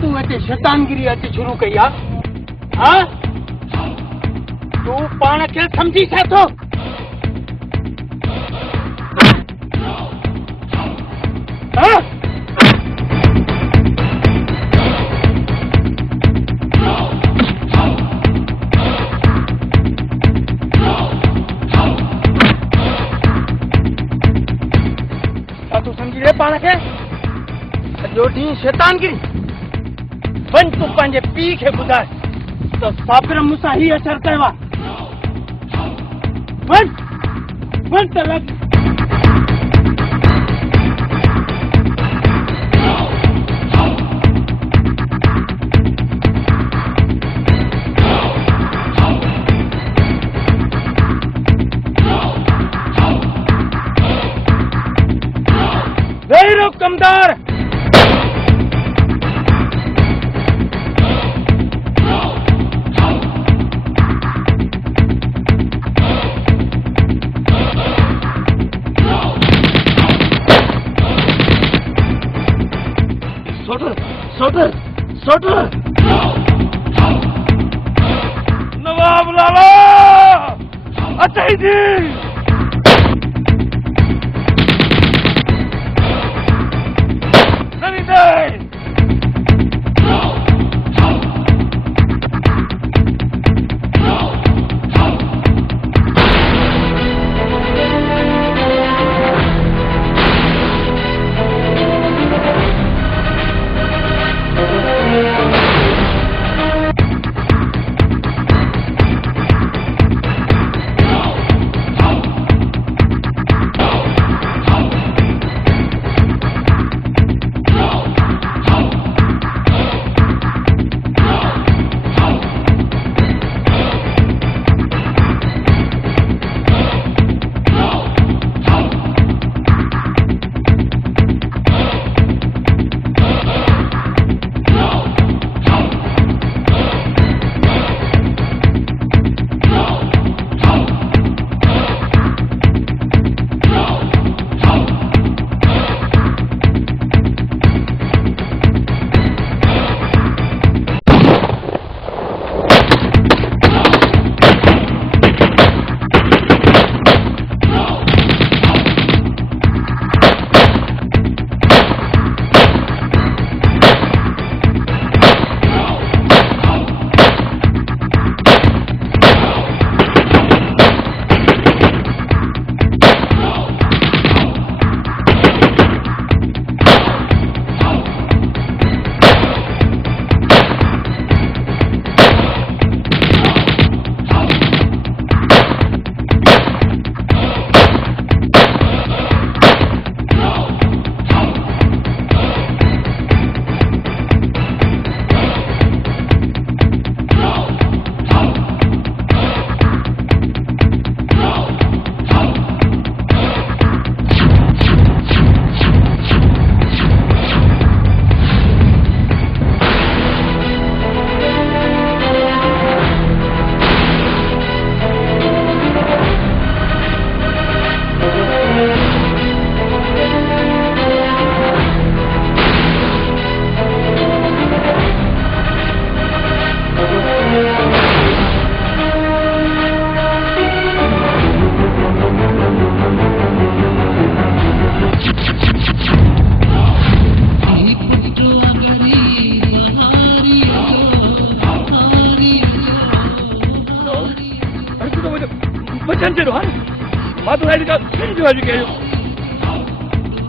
तू हिते शैतानगिरी अची शुरू कई आहे? हाँ तू पाण खे समझी छा थो? हाँ तू समझी रे पाण खे? जो ॾींहुं शैतानगिरी वञ तूं पंहिंजे पीउ खे ॿुधाए त साबिर मूंसां ही असर कयो आहे। वञ वञ त लॻ। वेही रहो कमदार। सोटर नवाब लाला अचाई थी।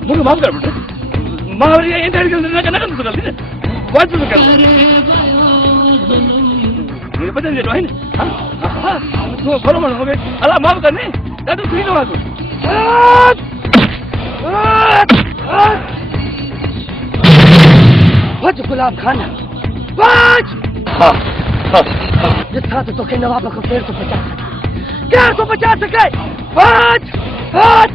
मुझे माफ कर बेटा। महावरी ये इंटर के ना ना कर सकती है। बात तो कर। ये बचन दे रहा है ना। हां तो फॉलो मत हो गए। अल्लाह माफ करने। या तो ठीक हो तू। बच गुलाब खान बच। जितना तो के नवाब को फेर को बचा सके। क्या को बचा सके? बच बच।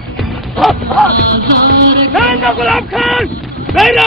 नहीं ना गुलाब खान नहीं ना।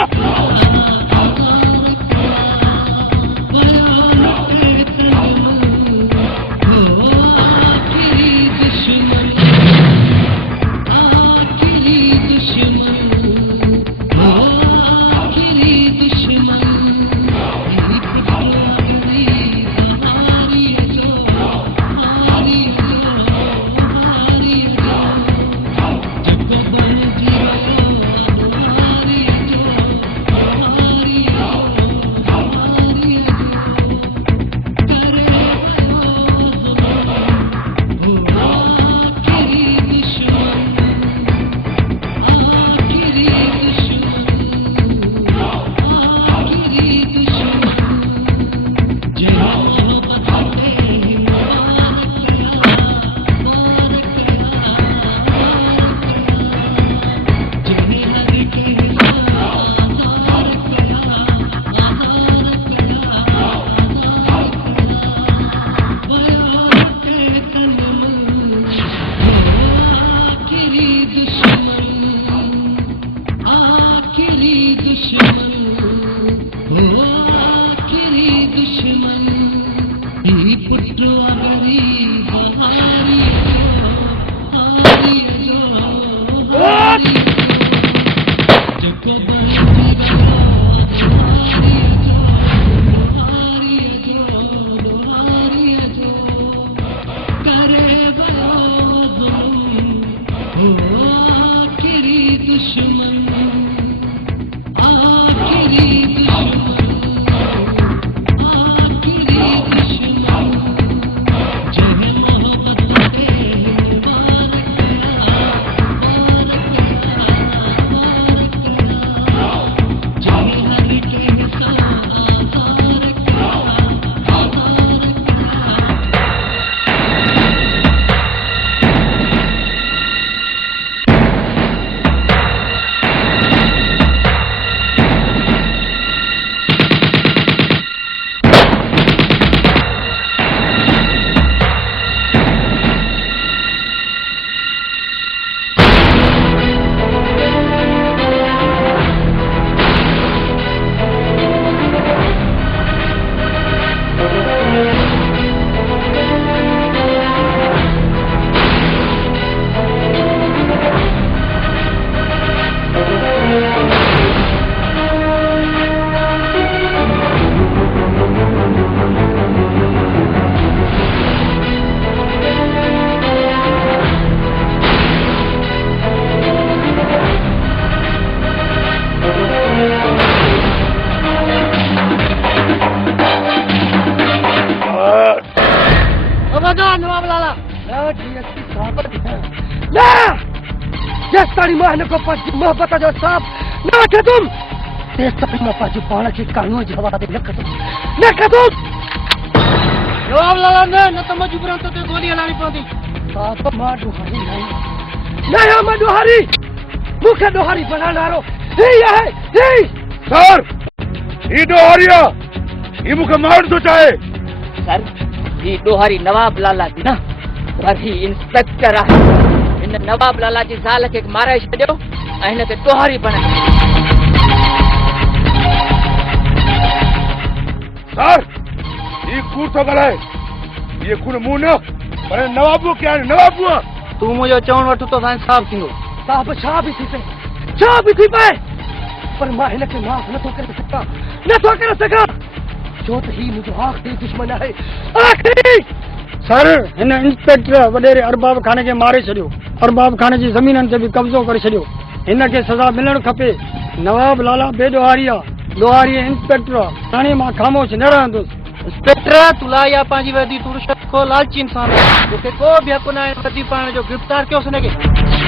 मोहब्बत जो साहब ना तुम पाजी पाण की कानून जवाब दे न तुम जवाब लाला न तो मजबूरन तो गोली हलानी पवंदी साहब मां दुहारी नहीं मां दुहारी मुखे दुहारी बनानारो ये है ये सर ये दुहारिया ये मुखे मार तो चाहे सर ये दुहारी नवाब लाला दी ना पर ही इंस्पेक्टर है इन नवाब लाला जी ज़ाल के मारे छडियो ऐन के दुहारी बना सर ये कूड़ तो गला है ये कूड़ मुंह न पर नवाबू क्या है नवाबू तू मुझे चवण वठ तो साईं साहब थींदो साहब छा भी थी पे पर मां हिन के माफ न तो करे सका जो तो ही मुझे आखिरी दुश्मन है आखिरी सर इन इंस्पेक्टर वडेरे अरबाब खाने के मारे छड़ियो अरबाब खाने जी जमीनन ते भी कब्जो करे छड़ियो इन के सजा मिलण खपे नवाब लाला बेदोहारिया दोहारी इंस्पेक्टर हाणे मां खामोश न रहंदुसि इंस्पेक्टर तुला या पांजी वदी तुरशत को लालची इंसान है जो को भी हक ना वदी पाण जो गिरफ्तार क्यों सने के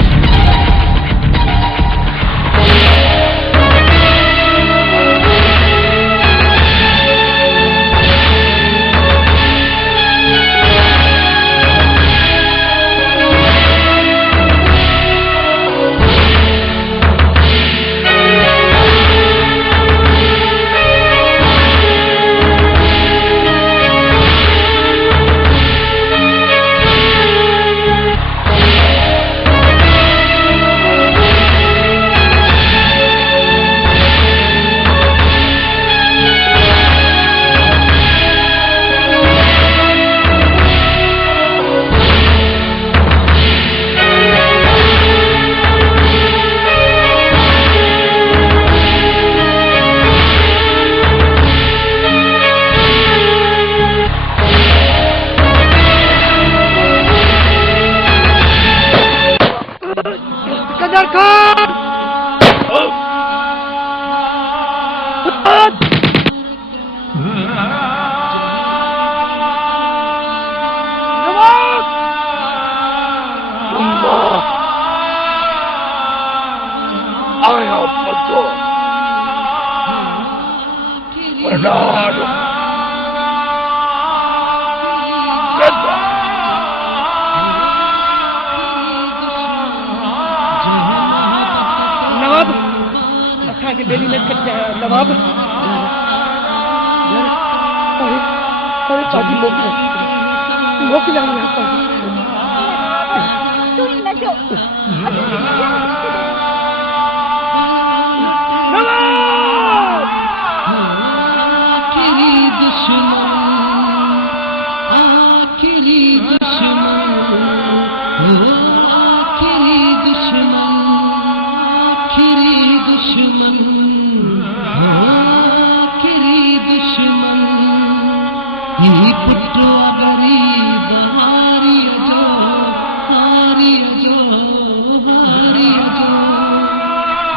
ही पुटो गरीब हारी जो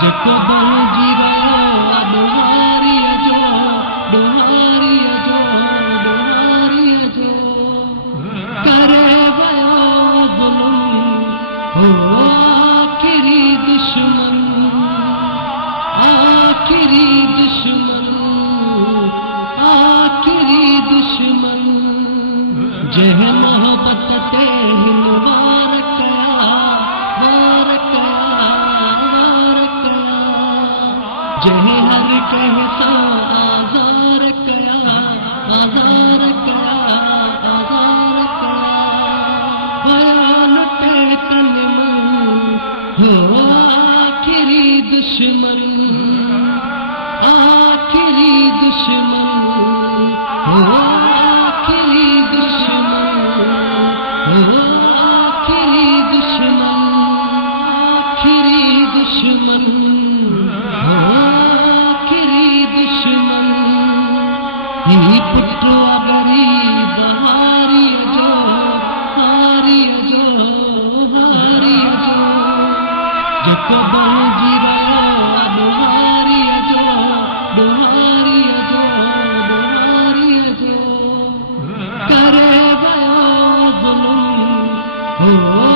जको बणजी रहियो डोहारी जो करे वयो ज़ुल्म हो आखिरी दुश्मन जह मोहब्बत ते हिन वार कया जह हर कह सा आज़ार कया बयान ते तन मन हो आखिरी दुश्मन हो आखिरी दुश्मन ही पुटो गरीब हारी जो जको बणजी रहियो डोहारी जो करे वयो ज़ुल्म हो